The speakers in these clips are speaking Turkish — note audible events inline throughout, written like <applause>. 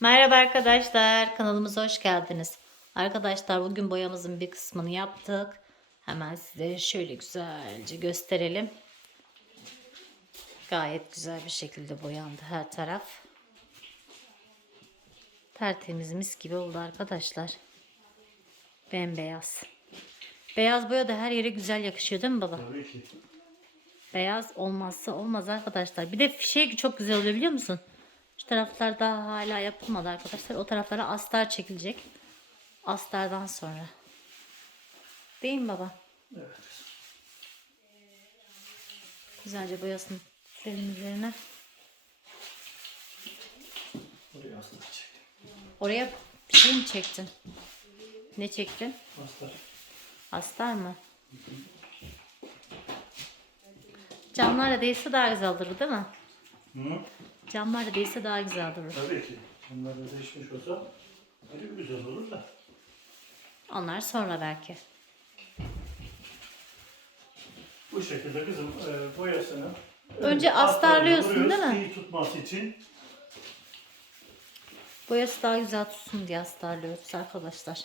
Merhaba arkadaşlar, kanalımıza hoş geldiniz. Arkadaşlar bugün boyamızın bir kısmını yaptık. Hemen size şöyle güzelce gösterelim. Gayet güzel bir şekilde boyandı her taraf. Tertemiz mis gibi oldu arkadaşlar. Bembeyaz. Beyaz boya da her yere güzel yakışıyor değil mi baba? Tabii ki. Beyaz olmazsa olmaz arkadaşlar. Bir de şey çok güzel oluyor biliyor musun? Taraflar daha hala yapılmadı arkadaşlar. O taraflara astar çekilecek. Astardan sonra. Değil mi baba? Evet. Güzelce boyasını sürelim üzerine. Oraya astar çektim. Oraya bir şey mi çektin? Ne çektin? Astar. Astar mı? Camlar da değilse daha güzel durur değil mi? Hı? Camlar da değilse daha güzel durur. Tabii ki. Bunlar da değişmiş olsa ayrı güzel olur da. Onlar sonra belki. Bu şekilde kızım e, boyasını Önce astarlıyorsun, vuruyoruz, değil mi? İyi tutması için. Boyası daha güzel tutsun diye astarlıyoruz arkadaşlar.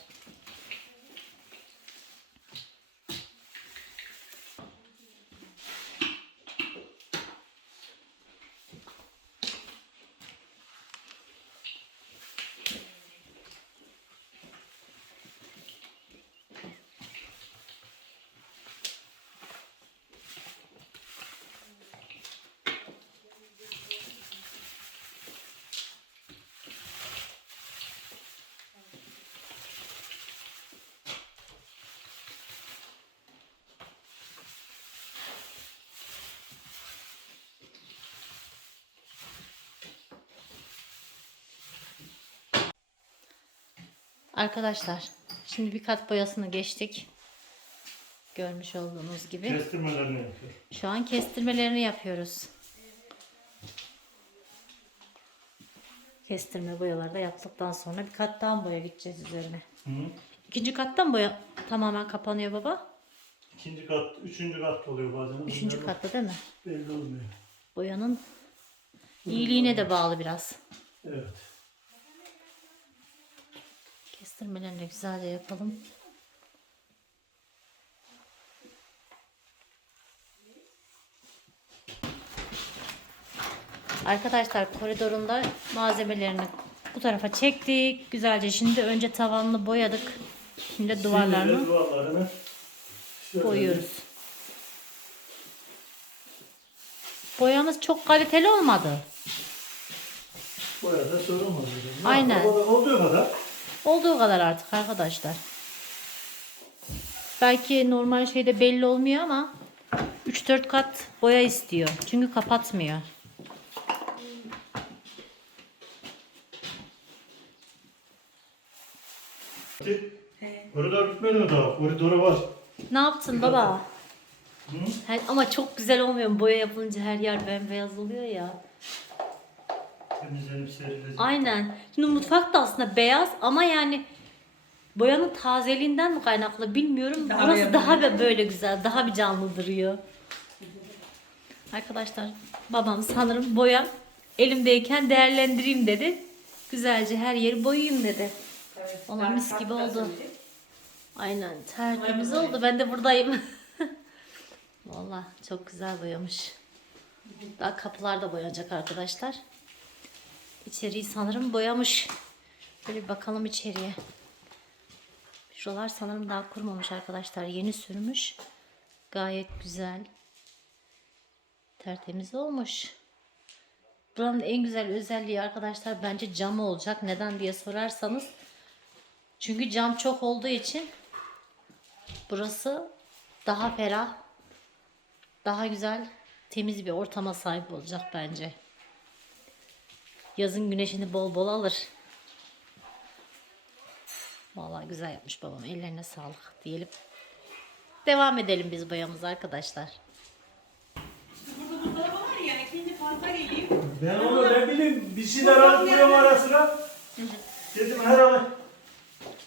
Arkadaşlar şimdi bir kat boyasını geçtik. Görmüş olduğunuz gibi. Kestirmelerini yapıyor. Şu an kestirmelerini yapıyoruz. Kestirme boyaları da yaptıktan sonra bir kattan boya gideceğiz üzerine. Hı? İkinci kattan boya tamamen kapanıyor baba. İkinci kat, üçüncü kat oluyor bazen. Üçüncü Bunlar katta değil mi? Belli olmuyor. Boyanın iyiliğine de bağlı biraz. Evet. Kestirmelerini de güzelce yapalım. Arkadaşlar koridorunda malzemelerini bu tarafa çektik. Güzelce şimdi önce tavanını boyadık. Şimdi Şimdi duvarlarını de duvarlarını boyuyoruz. Boyamız çok kaliteli olmadı. Boyada sorun olmaz. Ne Aynen. Olduğu kadar. Olduğu kadar artık arkadaşlar. Belki normal şeyde belli olmuyor ama 3-4 kat boya istiyor. Çünkü kapatmıyor. Koridor bitmedi mi daha? Koridoru var. Ne yaptın baba? Hı? Her- ama çok güzel olmuyor mu? Boya yapılınca her yer bembeyaz oluyor ya. Temizlenip. Aynen. Şimdi mutfak da aslında beyaz ama yani boyanın tazeliğinden mi kaynaklı bilmiyorum. Daha Burası daha bir böyle güzel, daha bir canlı duruyor. Arkadaşlar babam sanırım boya elimdeyken değerlendireyim dedi. Güzelce her yeri boyayayım dedi. Valla mis gibi oldu. Aynen tertemiz oldu. Ben de buradayım. <laughs> Valla çok güzel boyamış. Daha kapılar da boyanacak arkadaşlar. İçeriği sanırım boyamış. Böyle bir bakalım içeriye. Şuralar sanırım daha kurumamış arkadaşlar. Yeni sürmüş. Gayet güzel. Tertemiz olmuş. Buranın en güzel özelliği arkadaşlar bence camı olacak. Neden diye sorarsanız. Çünkü cam çok olduğu için burası daha ferah, daha güzel, temiz bir ortama sahip olacak bence. Yazın güneşini bol bol alır. Vallahi güzel yapmış babam. Ellerine sağlık diyelim. Devam edelim biz boyamıza arkadaşlar. Burada buzdolabı var ya ikinci fazla geleyim. Ben onu ne bileyim bir şeyler alıp koyuyorum ara sıra. Dedim herhalde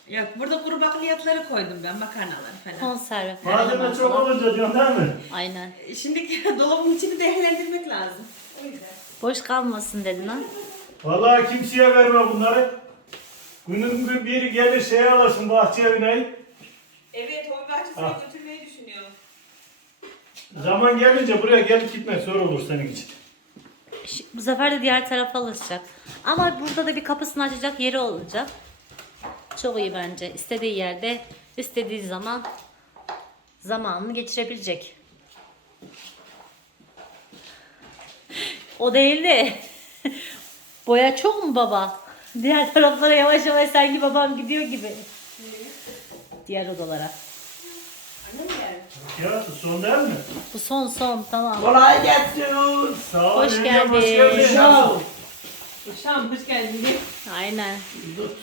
Yok burada kuru bakliyatları koydum ben makarnaları falan. Konserve falan. malzeme çok olunca diyorsun değil mi? Aynen. Şimdi <laughs> dolabın içini değerlendirmek lazım. O yüzden. Boş kalmasın dedin ha. Vallahi kimseye verme bunları. Günün gün biri gelir şey alasın bahçeye binayı. Evet, hobi bahçesine Ah. götürmeyi düşünüyorum. Zaman gelince buraya gelip gitmek zor olur senin için. Ş- Bu sefer de diğer tarafa alışacak. Ama burada da bir kapısını açacak yeri olacak. Çok iyi bence. İstediği yerde, istediği zaman zamanını geçirebilecek. <laughs> O değil de <laughs> boya çok mu baba? Diğer taraflara yavaş yavaş sanki babam gidiyor gibi. Diğer odalara. Ya son değil mi? Bu son son tamam. Kolay gelsin. Sağ ol. Hoş yengem, geldin. Sağ ol. Uşağım hoş geldin. Aynen. Tut.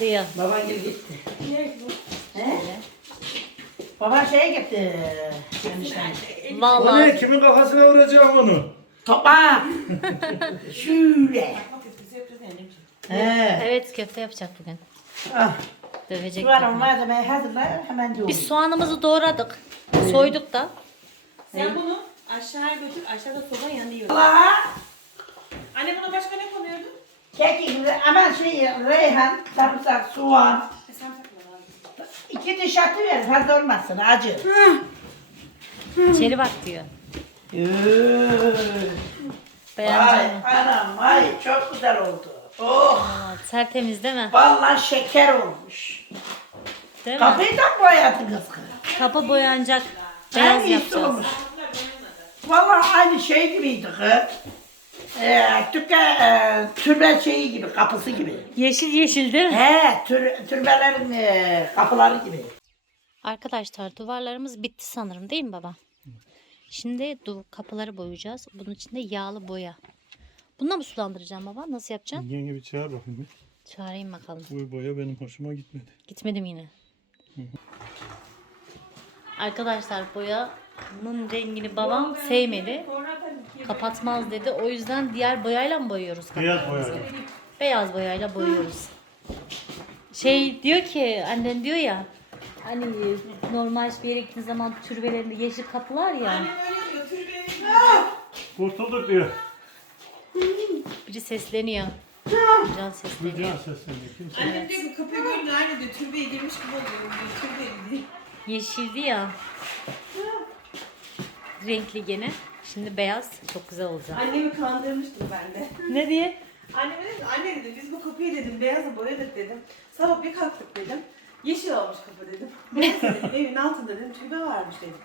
Diyor. Baban gel gitti. Ne bu? He? Baban şeye gitti. Enişten. O ne? Vallahi Kimin kafasına vuracağım onu? Topa. Şöyle. He. evet köfte yapacak bugün. Ah. Dövecek. An tabii. malzemeyi hazırla hemen diyorum. Biz soğanımızı doğradık. Soyduk da. Sen bunu aşağıya götür, aşağıda soba yanıyor. Allah. Anne buna başka ne konuyordu? Kekik, hemen şey, reyhan, sarımsak, soğan. E. İki diş atı ver, fazla olmasın, acı. İçeri bak diyor. Yoo. Beğendin Vay mi? anam, vay çok güzel oldu. Oh, Aa, tertemiz değil mi? vallahi şeker olmuş. Değil mi? Kapıyı da boyadınız kız. Kapı boyanacak. Beyaz iyisi yapacağız. olmuş. Vallahi aynı şey gibiydi kız. Ee, tüke, e, türbe şeyi gibi, kapısı gibi. Yeşil yeşil değil mi? He, tür, türbelerin e, kapıları gibi. Arkadaşlar duvarlarımız bitti sanırım değil mi baba? Şimdi kapıları boyayacağız. Bunun için de yağlı boya. Bununla mı sulandıracağım baba? Nasıl yapacaksın? Yenge bir çağır bakayım. bir. Çağırayım bakalım. Bu boya benim hoşuma gitmedi. Gitmedim yine. Arkadaşlar boyanın rengini babam sevmedi. Kapatmaz dedi. O yüzden diğer boyayla mı boyuyoruz? Beyaz kapılarımızı? boya. Beyaz boyayla boyuyoruz. Şey diyor ki annen diyor ya hani normal bir yere gittiğin zaman türbelerinde yeşil kapılar ya. Annem öyle diyor, türbenin Kurtulduk diyor. Biri sesleniyor. Can Bu sesleniyor. can sesleniyor. Kimse. Annem diyor ki kapıyı görünce aynı diyor, türbeye girmiş gibi oluyorum diyor, türbeye diyor. Yeşildi ya. Renkli gene. Şimdi beyaz. Çok güzel olacak. Annemi kandırmıştım ben de. Ne diye? Anneme dedim, anne dedim biz bu kapıyı dedim beyazla boyadık dedim. Sabah bir kalktık dedim. Yeşil olmuş kapı dedim. <laughs> Dedim evin altında dedim türbe varmış dedim.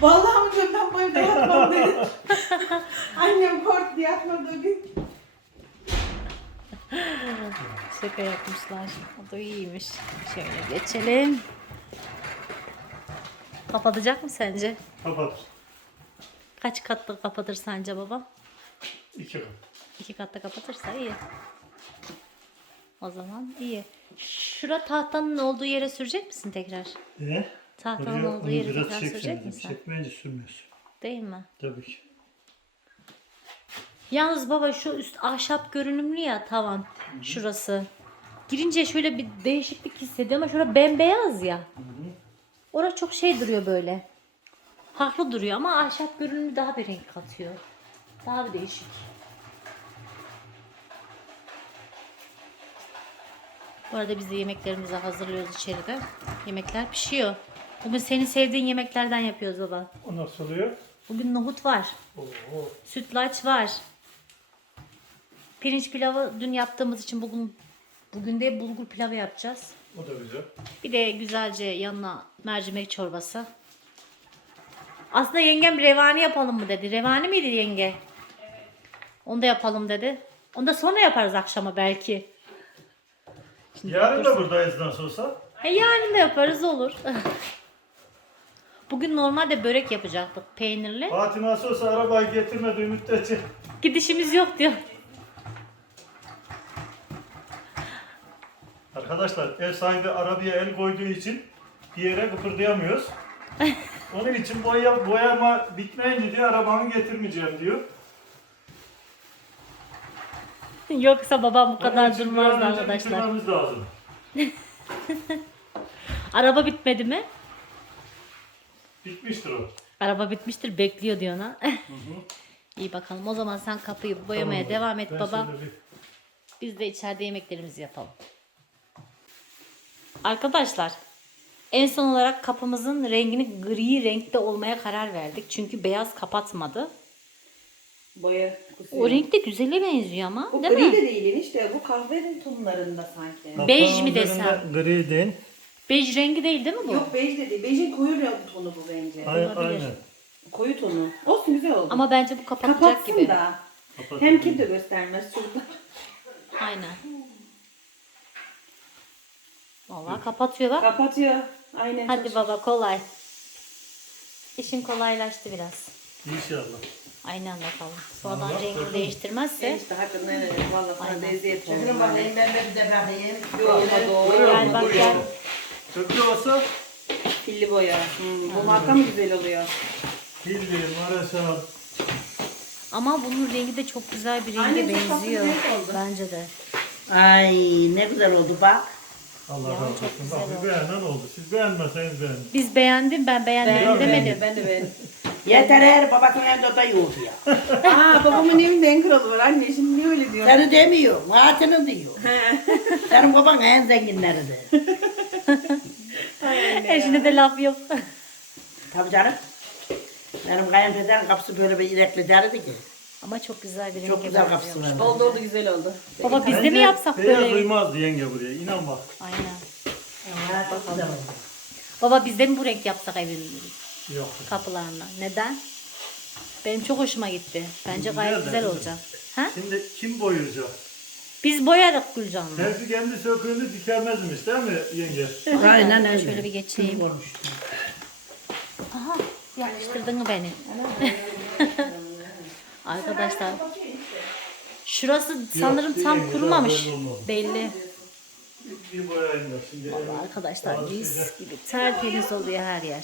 Vallahi mı diyorum ben bu evde yatmam dedim. <laughs> Annem korktu yatmadı o gün. Şaka yapmışlar. O da iyiymiş. Şöyle geçelim. Kapatacak mı sence? Kapat. Kaç katlı kapatır sence baba? İki kat. İki katta kapatırsa iyi. O zaman iyi. Şura tahtanın olduğu yere sürecek misin tekrar? E? Tahtanın Oraya olduğu yere tekrar sürecek misin? Çekmeyince sürmüyorsun. Değil mi? Tabii ki. Yalnız baba şu üst ahşap görünümlü ya tavan şurası. Girince şöyle bir değişiklik hissediyorum ama şurada bembeyaz ya. Orada çok şey duruyor böyle. Farklı duruyor ama ahşap görünümü daha bir renk katıyor. Daha bir değişik. Bu arada biz de yemeklerimizi hazırlıyoruz içeride. Yemekler pişiyor. Bugün senin sevdiğin yemeklerden yapıyoruz baba. O nasıl oluyor? Bugün nohut var. Oo. Sütlaç var. Pirinç pilavı dün yaptığımız için bugün bugün de bulgur pilavı yapacağız. O da güzel. Bir de güzelce yanına mercimek çorbası. Aslında yengem revani yapalım mı dedi. Revani miydi yenge? Onu da yapalım dedi. Onu da sonra yaparız akşama belki. Yarın da buradayız nasıl olsa. E yarın da yaparız olur. <laughs> Bugün normalde börek yapacaktık peynirli. Fatih nasıl olsa arabayı getirmediği müddetçe. Gidişimiz yok diyor. Arkadaşlar ev sahibi arabaya el koyduğu için bir yere kıpırdayamıyoruz. <laughs> Onun için boya, boyama bitmeyince diyor arabamı getirmeyeceğim diyor. <laughs> Yoksa babam bu kadar önce arkadaşlar. bitirmemiz lazım. <laughs> Araba bitmedi mi? Bitmiştir o. Araba bitmiştir bekliyor diyor ona. <laughs> İyi bakalım. O zaman sen kapıyı boyamaya Tamam, devam et ben baba. şöyle bir- Biz de içeride yemeklerimizi yapalım. Arkadaşlar en son olarak kapımızın rengini gri renkte olmaya karar verdik. Çünkü beyaz kapatmadı. Boya kusuyor. O renk de güzele benziyor ama Bu değil gri mi? de değil işte. Bu kahverengi tonlarında sanki. Bej mi desem? üzerinde Gri değil. Bej rengi değil değil mi bu? Yok bej de değil. Bejin koyu renk tonu bu bence. Ay- Olabilir. Aynen. Koyu tonu. Olsun güzel oldu. Ama bence bu kapatacak Kapatsın gibi. da. Kapat. Hem kim de göstermez çocuklar. Aynen. Vallahi kapatıyor bak. Kapatıyor. Aynen. Hadi baba kolay. İşin kolaylaştı biraz. İnşallah. Aynen bakalım. Sonradan Vallahi rengini değiştirmez,se İşte hakikaten öyle. Valla sana. Çekilin bakayım ben de bakayım. Yok, doğru. Gel bak, gel. Köprü olsa Pilli boya. Hmm, bu marka mı güzel oluyor? Hilli, Maraşal. Ama bunun rengi de çok güzel bir renge Aynen, benziyor. Bence de. Ay ne güzel oldu bak. Allah razı çok olsun. güzel Bak oldu. bir beğenen oldu. Siz beğenmeseniz beğenin. Biz beğendim ben beğendim Ben demedim. Ben de ben. <laughs> Yeter her babasının evinde ya. <laughs> Aa babamın evinde en kralı var anne. Şimdi niye öyle diyor? Seni demiyor, Muhat'ını diyor. <laughs> Senin baban en zenginleridir. <laughs> Eşine de laf yok. Tabii canım. Benim kayınpederin kapısı böyle bir irekli derdi ki. Ama çok güzel bir renge Çok güzel kapısı benziyormuş. var. Oldu oldu güzel oldu. Baba biz de mi yapsak Beyaz böyle? uymazdı yenge buraya. İnan bak. Aynen. Baba biz de mi bu renk yapsak evin Yok. kapılarına? Neden? Benim çok hoşuma gitti. Bence gayet Güzel de, güzel olacak. Ha? Şimdi kim boyayacak? Biz boyadık Gülcan'la. Terzi kendi söküğünü dikemezmiş değil mi yenge? Aynen öyle. Şöyle bir geçeyim. Olmuştu. Aha yakıştırdın mı beni? <laughs> Arkadaşlar şurası sanırım değil, tam değil, kurumamış. belli olmadı. belli. Bir boyayın da şimdi. Vallahi arkadaşlar mis gibi tertemiz oluyor her yer.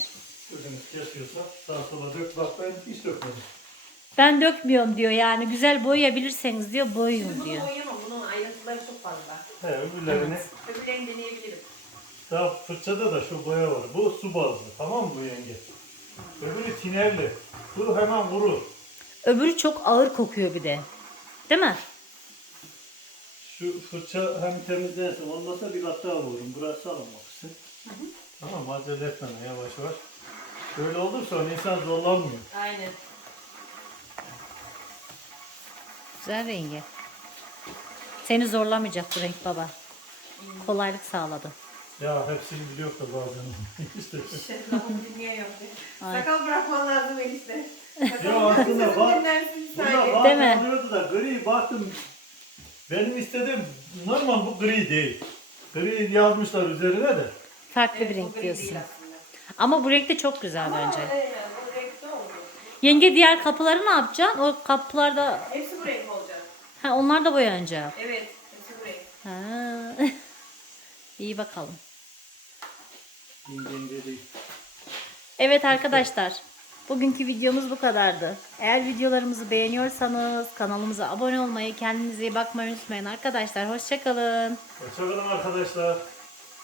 Gözünüz kesiyorsa sağa sola dök. Bak ben hiç dökmedim. Ben dökmüyorum diyor yani güzel boyayabilirseniz diyor boyayın diyor. Boyayamam bunun ayrıntıları çok fazla. He öbürlerini. Öbürlerini deneyebilirim. Daha fırçada da şu boya var. Bu su bazlı. Tamam mı bu yenge? Öbürü tinerli. Bu hemen vurur. Öbürü çok ağır kokuyor bir de. Değil mi? Şu fırça hem temizlensin olmasa bir kat daha vururum. Burası alınmaksın. Tamam acele etme yavaş yavaş. Böyle olursa insan zorlanmıyor. Aynen. Güzel rengi. Seni zorlamayacak bu renk baba. Kolaylık sağladı. Ya hepsini biliyor da bazen. <laughs> işte. Şey, lafımı dinleyemiyor. Sakal bırakman lazım enişte. Ya aslında. Dinlersin Buna bazen Değil mi? oluyordu da gri baktım. Benim istediğim normal bu gri değil. Gri yazmışlar üzerine de. Farklı bir renk diyorsun. Ama bu renk de çok güzel bence. Evet, bu renkte oldu. Yenge diğer kapıları ne yapacaksın? O kapılarda Hepsi bu renk olacak. ha onlar da boyanacak. Evet, hepsi bu renk. Ha. <laughs> İyi bakalım. Evet arkadaşlar. Bugünkü videomuz bu kadardı. Eğer videolarımızı beğeniyorsanız kanalımıza abone olmayı, kendinize iyi bakmayı unutmayın arkadaşlar. Hoşçakalın. Hoşçakalın arkadaşlar.